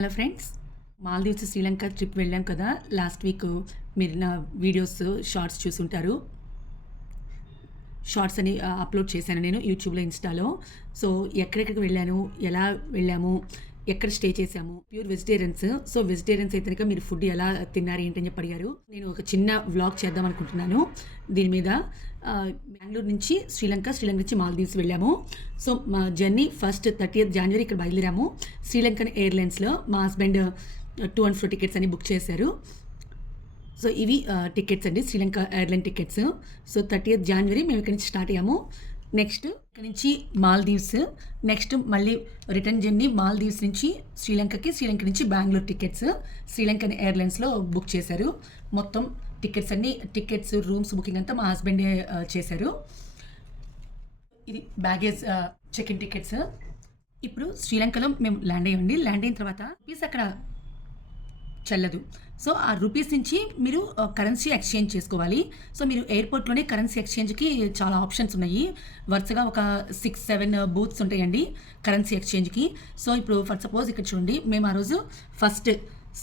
Hello friends, Maldives Sri Lanka trip వెళ్ళాం కదా. Last week మీరు నా వీడియోస్ షార్ట్స్ చూసుంటారు. షార్ట్స్ అని అప్లోడ్ చేశాను నేను యూట్యూబ్లో, ఇన్స్టాలో. సో ఎక్కడెక్కడికి వెళ్ళాను, ఎలా వెళ్ళాము, ఎక్కడ స్టే చేసాము. Pure vegetarians. సో వెజిటేరియన్స్ అయితే కనుక మీరు ఫుడ్ ఎలా తిన్నారు ఏంటని చెప్పి అడిగారు. నేను ఒక చిన్న వ్లాగ్ చేద్దాం అనుకుంటున్నాను దీని మీద. బెంగళూరు నుంచి శ్రీలంక నుంచి మాల్దీవ్స్ వెళ్ళాము. సో మా జర్నీ ఫస్ట్ 30th January ఇక్కడ బయలుదేరాము. శ్రీలంకన్ ఎయిర్లైన్స్లో మా హస్బెండ్ 2 and 4 టికెట్స్ అని బుక్ చేశారు. సో ఇవి టికెట్స్ అండి, Sri Lanka airline tickets. So 30th January మేము ఇక్కడ నుంచి స్టార్ట్ అయ్యాము. నెక్స్ట్ ఇక్కడ నుంచి మాల్దీవ్స్, నెక్స్ట్ మళ్ళీ రిటర్న్ జర్నీ మాల్దీవ్స్ నుంచి శ్రీలంక నుంచి బెంగళూరు టికెట్స్ శ్రీలంకన్ ఎయిర్లైన్స్లో బుక్ చేశారు. మొత్తం టికెట్స్ రూమ్స్ బుకింగ్ అంతా మా హస్బెండే చేశారు. ఇది బ్యాగేజ్ చెక్ ఇన్ టికెట్స్. ఇప్పుడు శ్రీలంకలో మేము ల్యాండ్ అయ్యండి. ల్యాండ్ అయిన తర్వాత రూపీస్ అక్కడ చెల్లదు. సో ఆ రూపీస్ నుంచి మీరు కరెన్సీ ఎక్స్చేంజ్ చేసుకోవాలి. సో మీరు ఎయిర్పోర్ట్లోనే కరెన్సీ ఎక్స్చేంజ్కి చాలా ఆప్షన్స్ ఉన్నాయి. వరుసగా ఒక 6-7 బూత్స్ ఉంటాయండి కరెన్సీ ఎక్స్చేంజ్కి. సో ఇప్పుడు ఫర్ సపోజ్ ఇక్కడ చూడండి, మేము ఆ రోజు ఫస్ట్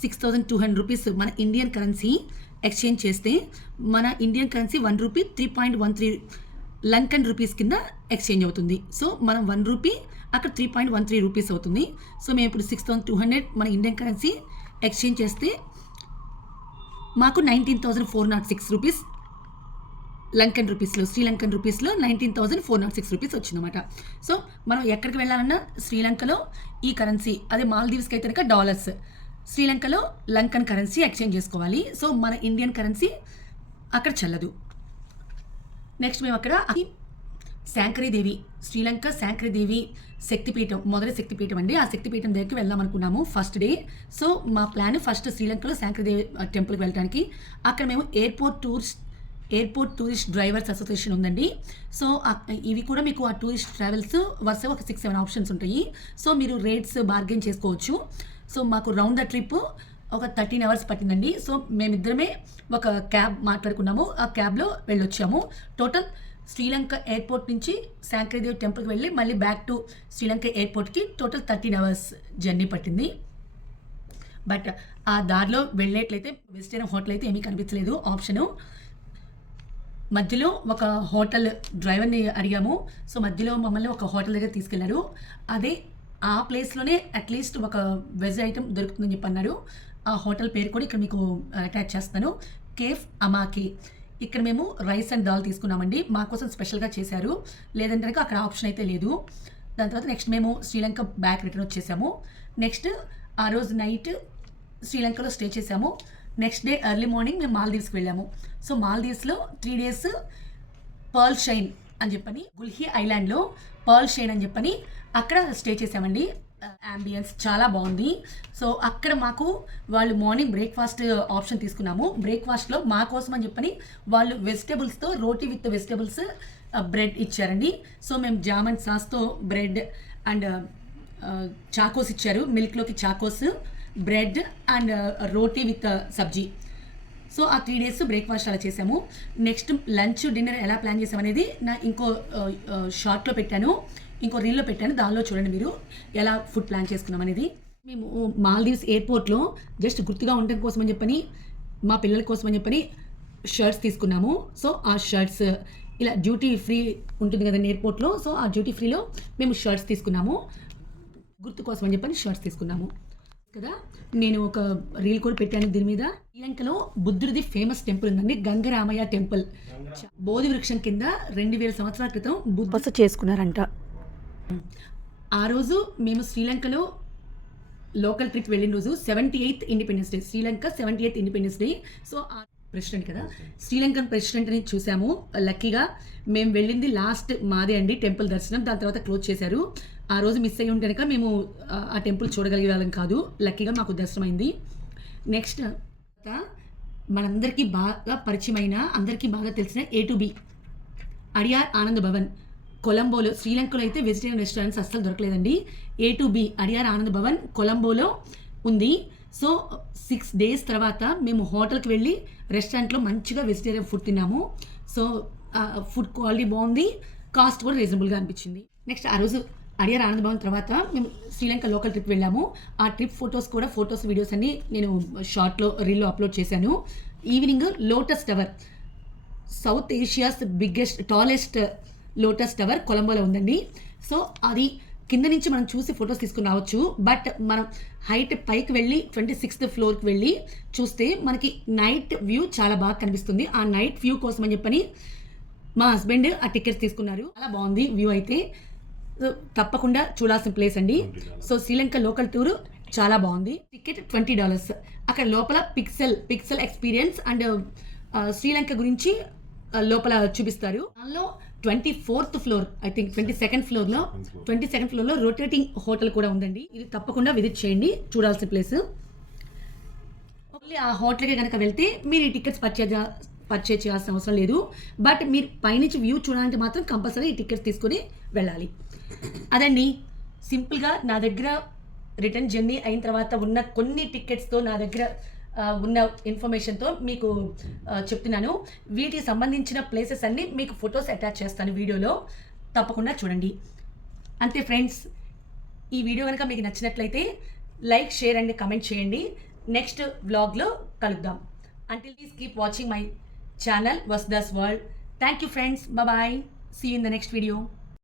6,200 రూపీస్ మన ఇండియన్ కరెన్సీ ఎక్స్చేంజ్ చేస్తే మన Indian currency 1 rupee 3.13 Lankan rupees కింద ఎక్స్చేంజ్ అవుతుంది. సో మనం 1 రూపీ అక్కడ 3.13 రూపీస్ అవుతుంది. సో మేము ఇప్పుడు 6,200 మన ఇండియన్ కరెన్సీ ఎక్స్చేంజ్ చేస్తే మాకు 19,406 రూపీస్ లంకన్ రూపీస్లో, శ్రీలంకన్ రూపీస్లో 19,406 రూపీస్ వచ్చిందన్నమాట. సో మనం ఎక్కడికి వెళ్ళాలన్నా శ్రీలంకలో ఈ కరెన్సీ, అదే మాల్దీవ్స్కి అయితే కనుక డాలర్స్, శ్రీలంకలో లంకన్ కరెన్సీ ఎక్స్చేంజ్ చేసుకోవాలి. సో మన ఇండియన్ కరెన్సీ అక్కడ చెల్లదు. నెక్స్ట్ మేము అక్కడ శాంకరీదేవి, శ్రీలంక శాంకరీదేవి శక్తిపీఠం, మొదటి శక్తిపీఠం అండి. ఆ శక్తిపీఠం దగ్గరికి వెళ్దాం అనుకున్నాము ఫస్ట్ డే. సో మా ప్లాన్ ఫస్ట్ శ్రీలంకలో శాంకరీదేవి టెంపుల్కి వెళ్ళడానికి. అక్కడ మేము ఎయిర్పోర్ట్ టూరిస్ట్ డ్రైవర్స్ అసోసియేషన్ ఉందండి. సో ఇవి కూడా మీకు ఆ టూరిస్ట్ ట్రావెల్స్ వరుసగా ఒక 6-7 ఆప్షన్స్ ఉంటాయి. సో మీరు రేట్స్ బార్గెన్ చేసుకోవచ్చు. సో మాకు రౌండ్ ద ట్రిప్ ఒక 13 hours పట్టిందండి. సో మేమిద్దరమే ఒక క్యాబ్ మాట్లాడుకున్నాము, ఆ క్యాబ్లో వెళ్ళొచ్చాము. టోటల్ శ్రీలంక ఎయిర్పోర్ట్ నుంచి శాంకరీదేవి టెంపుల్కి వెళ్ళి మళ్ళీ బ్యాక్ టు శ్రీలంక ఎయిర్పోర్ట్కి టోటల్ 13 hours జర్నీ పట్టింది. బట్ ఆ దారిలో వెళ్ళేట్లయితే వెజిటేరియన్ హోటల్ అయితే ఏమీ కనిపించలేదు ఆప్షను. మధ్యలో ఒక హోటల్ డ్రైవర్ని అడిగాము. సో మధ్యలో మమ్మల్ని ఒక హోటల్ దగ్గర తీసుకెళ్లారు. అదే ఆ ప్లేస్లోనే అట్లీస్ట్ ఒక వెజ్ ఐటమ్ దొరుకుతుందని చెప్పి అన్నారు. ఆ హోటల్ పేరు కూడా ఇక్కడ మీకు అటాచ్ చేస్తాను, కేఫ్ అమాకి. ఇక్కడ మేము రైస్ అండ్ దాల్ తీసుకున్నామండి, మా కోసం స్పెషల్గా చేశారు. లేదంటే అక్కడ ఆప్షన్ అయితే లేదు. దాని తర్వాత నెక్స్ట్ మేము శ్రీలంక బ్యాక్ రిటర్న్ వచ్చేసాము. నెక్స్ట్ ఆ రోజు నైట్ శ్రీలంకలో స్టే చేసాము. నెక్స్ట్ డే ఎర్లీ మార్నింగ్ మేము మాల్దీవ్స్కి వెళ్ళాము. సో మాల్దీవ్స్లో 3 days పర్ల్ షైన్ అని చెప్పని, గుల్హి ఐలాండ్లో పర్ల్ షైన్ అని చెప్పని అక్కడ స్టే చేసామండి. అంబియన్స్ చాలా బాగుంది. సో అక్కడ మాకు వాళ్ళు మార్నింగ్ బ్రేక్ఫాస్ట్ ఆప్షన్ తీసుకున్నాము. బ్రేక్ఫాస్ట్లో మా కోసం అని చెప్పని వాళ్ళు వెజిటేబుల్స్తో, రోటీ విత్ వెజిటేబుల్స్ బ్రెడ్ ఇచ్చారండి. సో మేము జామన్ సాస్తో బ్రెడ్ అండ్ చాకోస్ ఇచ్చారు, మిల్క్లోకి chocos, bread and roti with sabzi. So ఆ 3 days బ్రేక్ఫాస్ట్ అలా చేసాము. నెక్స్ట్ లంచ్ డిన్నర్ ఎలా ప్లాన్ చేసామనేది నా ఇంకో షార్ట్లో పెట్టాను, ఇంకో రీల్లో పెట్టాను. దానిలో చూడండి మీరు ఎలా ఫుడ్ ప్లాన్ చేసుకున్నాం అనేది. మేము మాల్దీవ్స్ ఎయిర్పోర్ట్లో జస్ట్ గుర్తుగా ఉండడం కోసం అని చెప్పని, మా పిల్లల కోసం అని చెప్పని షర్ట్స్ తీసుకున్నాము. సో ఆ షర్ట్స్ ఇలా డ్యూటీ ఫ్రీ ఉంటుంది కదండి ఎయిర్పోర్ట్లో. సో ఆ డ్యూటీ ఫ్రీలో మేము షర్ట్స్ తీసుకున్నాము, గుర్తు కోసం అని చెప్పని షర్ట్స్ తీసుకున్నాము కదా. నేను ఒక రీల్ కూడా పెట్టాను దీని మీద. శ్రీలంకలో బుద్ధుడిది ఫేమస్ టెంపుల్ ఉందండి, గంగరామయ్య టెంపుల్. బోధి వృక్షం కింద 2000 సంవత్సరాల క్రితం బుద్ధ చేసుకున్నారంట. ఆ రోజు మేము శ్రీలంకలో లోకల్ ట్రిప్ వెళ్ళిన రోజు 78th independence day, Sri Lanka 78th independence day. So ఆ ప్రెసిడెంట్ కదా, శ్రీలంకన్ ప్రెసిడెంట్ని చూసాము. లక్కీగా మేము వెళ్ళింది లాస్ట్ మాదే అండి టెంపుల్ దర్శనం. దాని తర్వాత క్లోజ్ చేశారు. ఆ రోజు మిస్ అయ్యి ఉంటే కనుక మేము ఆ టెంపుల్ చూడగలిగే వాళ్ళం కాదు. లక్కీగా మాకు దర్శనం అయింది. నెక్స్ట్ మనందరికీ బాగా పరిచయమైన, అందరికీ బాగా తెలిసిన A to B Adyar Anand Bhavan కొలంబోలో. శ్రీలంకలో అయితే వెజిటేరియన్ రెస్టారెంట్స్ అస్సలు దొరకలేదండి. A to B Adyar Anand Bhavan కొలంబోలో ఉంది. సో 6 days తర్వాత మేము హోటల్కి వెళ్ళి రెస్టారెంట్లో మంచిగా వెజిటేరియన్ ఫుడ్ తిన్నాము. సో ఫుడ్ క్వాలిటీ బాగుంది, కాస్ట్ కూడా రీజనబుల్గా అనిపించింది. నెక్స్ట్ ఆ రోజు అడియార్ ఆనంద్ భవన్ తర్వాత మేము శ్రీలంక లోకల్ ట్రిప్ వెళ్ళాము. ఆ ట్రిప్ ఫొటోస్ వీడియోస్ అన్ని నేను రీల్లో అప్లోడ్ చేశాను. Evening lotus tower, south Asia's tallest lotus tower కొలంబోలో ఉందండి. సో అది కింద నుంచి మనం చూసి ఫొటోస్ తీసుకుని రావచ్చు. బట్ మనం హైట్ పైకి వెళ్ళి 26th ఫ్లోర్కి వెళ్ళి చూస్తే మనకి నైట్ వ్యూ చాలా బాగా కనిపిస్తుంది. ఆ నైట్ వ్యూ కోసం అని చెప్పని మా హస్బెండ్ ఆ టికెట్స్ తీసుకున్నారు. చాలా బాగుంది వ్యూ అయితే. తప్పకుండా చూడాల్సిన ప్లేస్ అండి. సో శ్రీలంక లోకల్ టూర్ చాలా బాగుంది. టికెట్ $20. అక్కడ లోపల పిక్సెల్ ఎక్స్పీరియన్స్ అండ్ శ్రీలంక గురించి లోపల చూపిస్తారు. దానిలో 24th floor, I think 22nd ఫ్లోర్లో రొటేటింగ్ హోటల్ కూడా ఉందండి. ఇది తప్పకుండా విజిట్ చేయండి, చూడాల్సిన ప్లేస్. ఓన్లీ ఆ హోటల్కి కనుక వెళ్తే మీరు ఈ టికెట్స్ పర్చేజ్ చేయాల్సిన అవసరం లేదు. బట్ మీరు పైనుంచి వ్యూ చూడాలంటే మాత్రం కంపల్సరీ ఈ టికెట్స్ తీసుకొని వెళ్ళాలి. అదండి సింపుల్గా నా దగ్గర రిటర్న్ జర్నీ అయిన తర్వాత ఉన్న కొన్ని టికెట్స్తో నా దగ్గర ఉన్న ఇన్ఫర్మేషన్తో మీకు చెప్తున్నాను. వీటికి సంబంధించిన ప్లేసెస్ అన్నీ మీకు ఫొటోస్ అటాచ్ చేస్తాను వీడియోలో, తప్పకుండా చూడండి. అంతే ఫ్రెండ్స్, ఈ వీడియో కనుక మీకు నచ్చినట్లయితే లైక్, షేర్ అండ్ కమెంట్ చేయండి. నెక్స్ట్ వ్లాగ్లో కలుద్దాం. Until please keep watching my channel Vasudha's World. Thank you friends. Bye bye. See you in the next video.